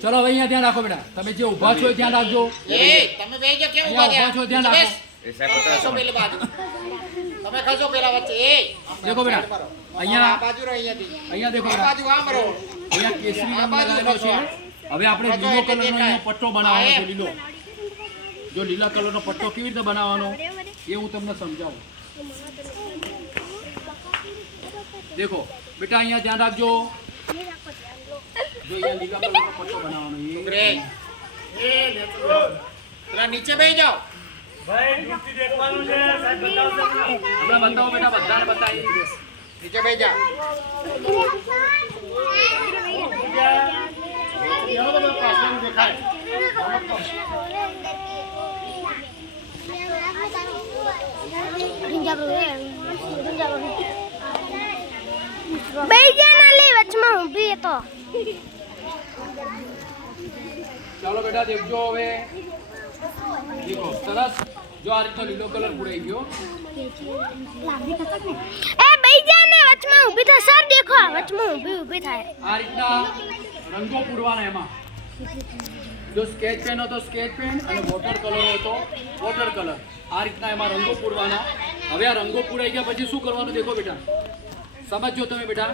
ચલો હવે અહીંયા ધ્યાન રાખો બેટા. તમે જે ઊભા છો ધ્યાન રાખજો. એ તમે જો કેમ ઊભા ઊભા છો ધ્યાન રાખો. એ સાહેબ ખસો પેલી બાજુ. તમે ખસો પેલા વચ્ચે. એ દેખો બેટા. અહીંયા બાજુ રહો અહીંયાથી. અહીંયા દેખો બેટા. બાજુ આમ રહો. અહીંયા કેસરી રંગ લગાવેલો છે હવે આપણે લીલો કલરનો પટ્ટો બનાવવાનો છે લીલો. જો લીલા કલરનો પટ્ટો કેવી રીતે બનાવવાનો એ હું તમને સમજાવું. દેખો. બેટા અહીંયા ધ્યાન રાખજો. જો અહીંયા લીલા કલરનો પટ્ટો બનાવવાનો રે એ પેલા નીચે બેસી જાઓ હમણાં બતાવો બેટા બધાને બતાવી નીચે બેસી જાઓ બેજાના લે વચમાં ઊભી તો ચાલો બેટા દેખજો હવે. દેખો સરસ. જો આ રીતનો લીલો કલર પૂરાઈ ગયો. એ બેજાના વચમાં ઊભી થા. સર દેખો આ વચમાં ઊભી ઊભી થાય. આ રીતના રંગો પૂરવાના એમાં. જો સ્કેચ પેન હતો સ્કેચ પેન અને વોટર કલર હતો વોટર કલર આ રીતના એમાં રંગો પૂરવાના. હવે આ રંગો પૂરાઈ ગયા પછી શું કરવાનું દેખો બેટા? સમજો તમે બેટા.